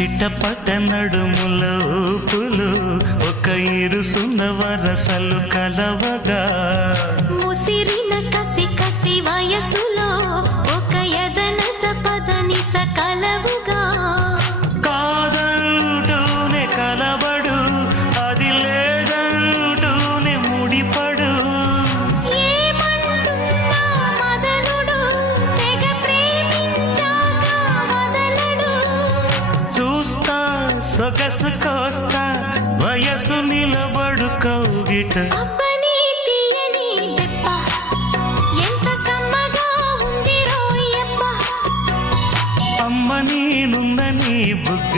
చిట్టపట నడుముల ఊపులు ఒక ఇరుసున్న వరసలు కలవగా ముసిరిన కసి కసి వయసులో ఒక యదన సపదని సకలవుగా కాదంటూనే కలబడు అది లేదంటూనే ముడిపడు ఏమంటున్నా మదనుడు తెగ ప్రేమించాక వదలడు చూస్తా సొగసు కోస్తా వయసు నిలబడు కౌగిట అబ్బని తీయని దెబ్బ ఎంత కమ్మగా ఉంది రోయప్ప అమ్మ నేనున్న నీ బుగ్గ